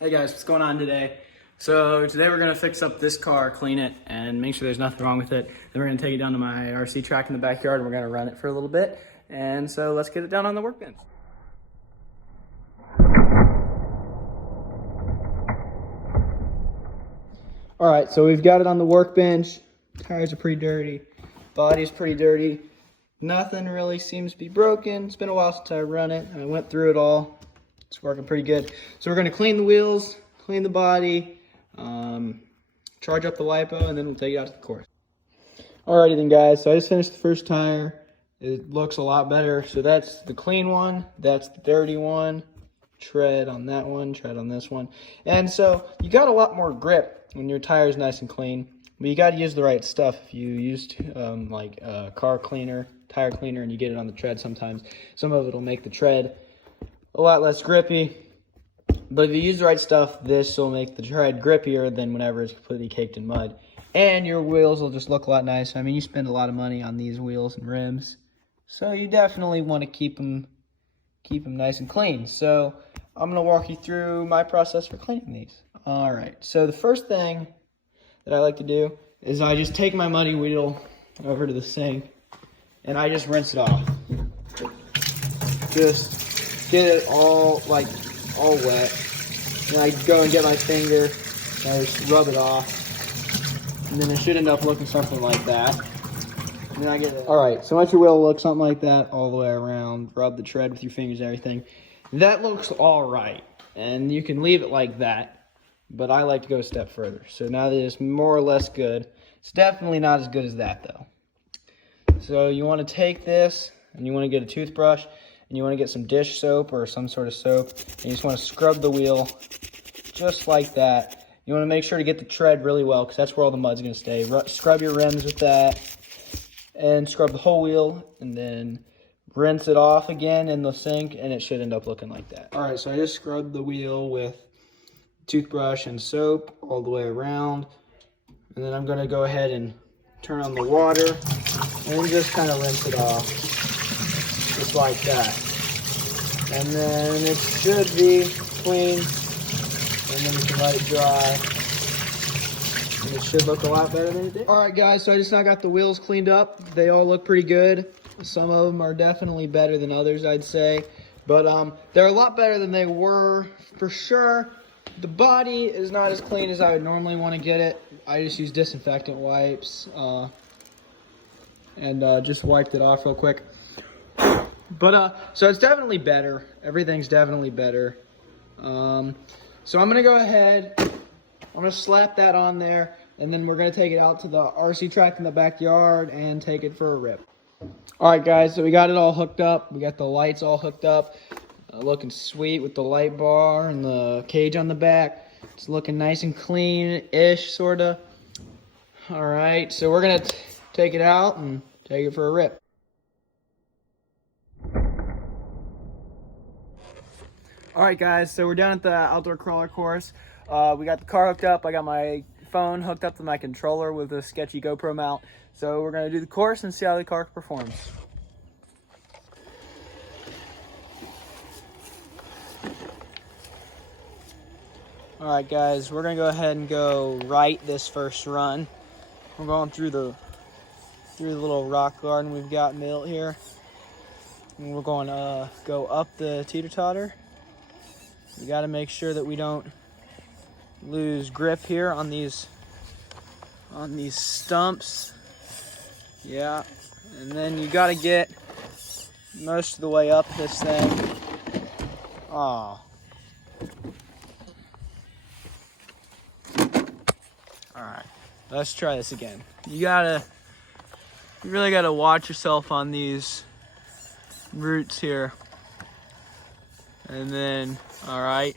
Hey guys, what's going on today? So today we're gonna fix up this car, clean it, and make sure there's nothing wrong with it. Then we're gonna take it down to my RC track in the backyard and we're gonna run it for a little bit. And so let's get it down on the workbench. All right, so we've got it on the workbench. Tires are pretty dirty, body's pretty dirty. Nothing really seems to be broken. It's been a while since I run it. I went through it all. It's working pretty good. So we're gonna clean the wheels, clean the body, charge up the lipo, and then we'll take it out to the course. Alrighty then guys, so I just finished the first tire. It looks a lot better. So that's the clean one, that's the dirty one. Tread on that one, tread on this one. And so you got a lot more grip when your tire's nice and clean. But you got to use the right stuff. If you used like a car cleaner, tire cleaner, and you get it on the tread sometimes, some of it will make the tread a lot less grippy. But if you use the right stuff, this will make the tread grippier than whenever it's completely caked in mud. And your wheels will just look a lot nicer. I mean, you spend a lot of money on these wheels and rims, so you definitely want to keep them nice and clean. So I'm going to walk you through my process for cleaning these. All right, so the first thing that I like to do is I just take my muddy wheel over to the sink and I just rinse it off. Just get it all wet. And I go and get my finger and I just rub it off. And then it should end up looking something like that. And then I get it. All right, so once your wheel looks something like that all the way around, rub the tread with your fingers and everything. That looks all right. And you can leave it like that. But I like to go a step further. So now that it's more or less good, it's definitely not as good as that though. So you want to take this and you want to get a toothbrush and you want to get some dish soap or some sort of soap and you just want to scrub the wheel just like that. You want to make sure to get the tread really well because that's where all the mud's going to stay. Scrub your rims with that and scrub the whole wheel and then rinse it off again in the sink and it should end up looking like that. All right, so I just scrubbed the wheel with toothbrush and soap all the way around, and then I'm going to go ahead and turn on the water and just kind of rinse it off just like that, and then it should be clean, and then you can let it dry and it should look a lot better than it did. All right guys, so I just now got the wheels cleaned up. They all look pretty good. Some of them are definitely better than others, I'd say, but they're a lot better than they were for sure. The body is not as clean as I would normally want to get it. I just use disinfectant wipes and just wiped it off real quick. But so it's definitely better. Everything's definitely better. So I'm gonna go ahead. I'm gonna slap that on there, and then we're gonna take it out to the RC track in the backyard and take it for a rip. All right, guys. So we got it all hooked up. We got the lights all hooked up. Looking sweet with the light bar and the cage on the back. It's looking nice and clean-ish, sort of. All right, so we're going to take it out and take it for a rip. All right, guys, so we're down at the outdoor crawler course. We got the car hooked up. I got my phone hooked up to my controller with a sketchy GoPro mount. So we're going to do the course and see how the car performs. All right, guys, we're gonna go ahead and go right this first run. We're going through the little rock garden we've got built here, and we're going to go up the teeter-totter. We got to make sure that we don't lose grip here on these stumps. Yeah, and then you got to get most of the way up this thing. Oh. Alright, let's try this again. You really gotta watch yourself on these roots here. And then, alright.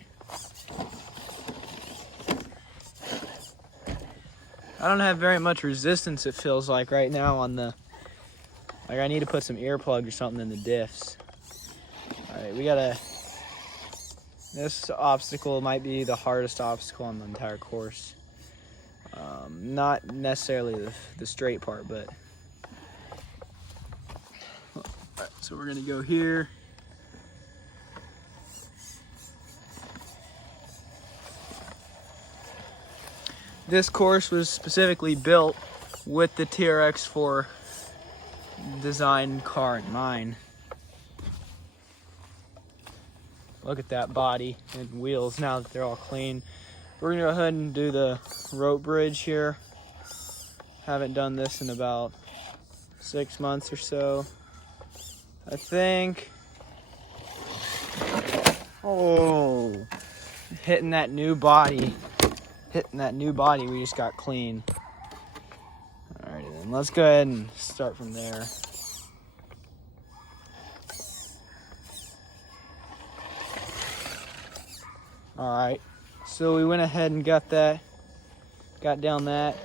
I don't have very much resistance, it feels like right now on the, like I need to put some earplugs or something in the diffs. Alright, this obstacle might be the hardest obstacle on the entire course. Not necessarily the straight part, but right, so we're gonna go here. This course was specifically built with the TRX4 design car in mind. Look at that body and wheels now that they're all clean. We're gonna go ahead and do the rope bridge here. Haven't done this in about 6 months or so, I think. Oh, hitting that new body. We just got clean. Alrighty then, let's go ahead and start from there. Alright, so we went ahead and got down that.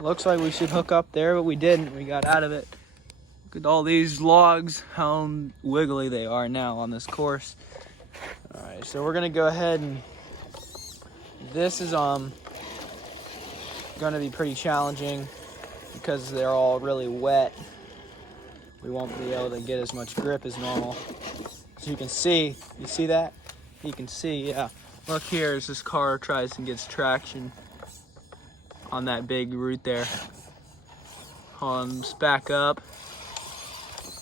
Looks like we should hook up there, but we didn't. We got out of it. Look at all these logs, how wiggly they are now on this course. Alright, so we're gonna go ahead and this is gonna be pretty challenging because they're all really wet. We won't be able to get as much grip as normal. So you can see, you see that? You can see, yeah. Look here as this car tries and gets traction on that big root there. Let's back up.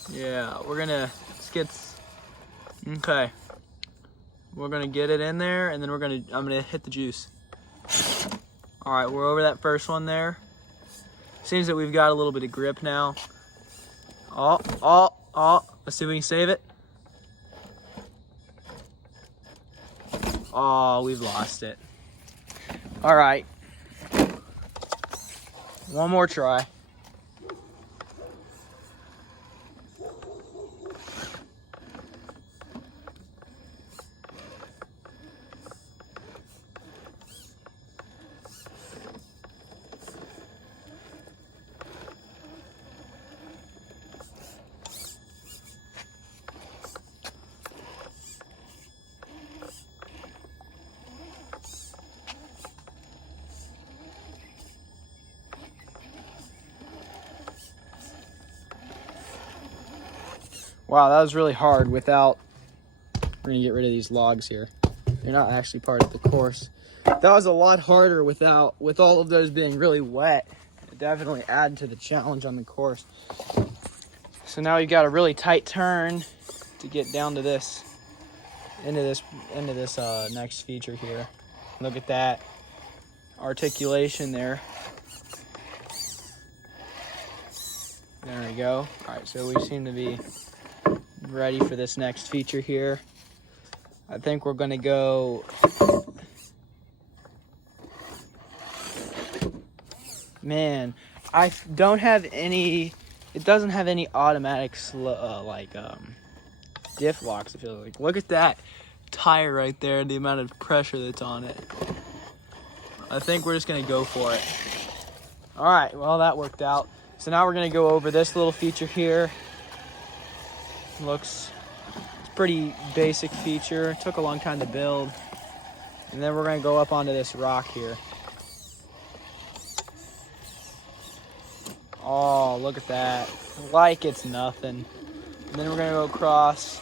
Yeah, we're gonna okay. We're gonna get it in there, and then I'm gonna hit the juice. All right, we're over that first one there. Seems that we've got a little bit of grip now. Oh, let's see if we can save it. Oh, we've lost it. All right. One more try. Wow, that was really hard without, we're gonna get rid of these logs here. They're not actually part of the course. That was a lot harder with all of those being really wet. It definitely added to the challenge on the course. So now you've got a really tight turn to get down to this, into this next feature here. Look at that articulation there. There we go. All right, so we seem to be ready for this next feature here. I think we're gonna go man, I don't have any, it doesn't have any automatic diff locks, I feel like. Look at that tire right there, the amount of pressure that's on it. I think we're just gonna go for it. All right, well, that worked out. So now we're gonna go over this little feature here. It's pretty basic feature. It took a long time to build. And then we're gonna go up onto this rock here. Oh, look at that. Like it's nothing. And then we're gonna go across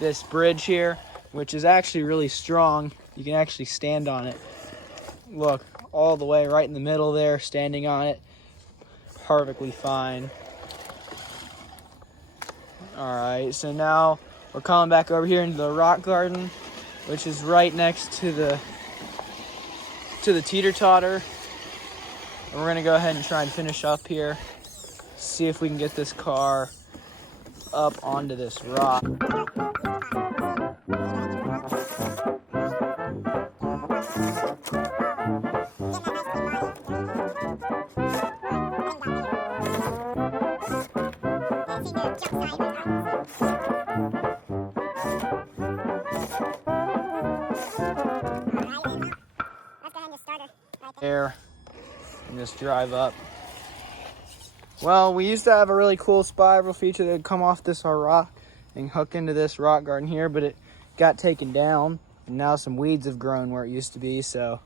this bridge here, which is actually really strong. You can actually stand on it. Look, all the way right in the middle there, standing on it. Perfectly fine. All right, so now we're coming back over here into the rock garden, which is right next to the teeter-totter. And we're gonna go ahead and try and finish up here. See if we can get this car up onto this rock. There and just drive up. Well, we used to have a really cool spiral feature that would come off this rock and hook into this rock garden here, but it got taken down and now some weeds have grown where it used to be. So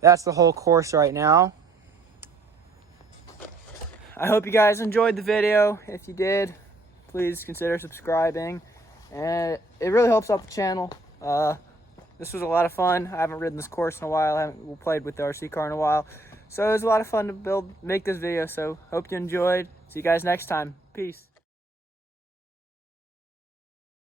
that's the whole course right now. I hope you guys enjoyed the video. If you did, please consider subscribing, and it really helps out the channel. This was a lot of fun. I haven't ridden this course in a while. I haven't played with the RC car in a while. So it was a lot of fun to make this video. So hope you enjoyed. See you guys next time. Peace.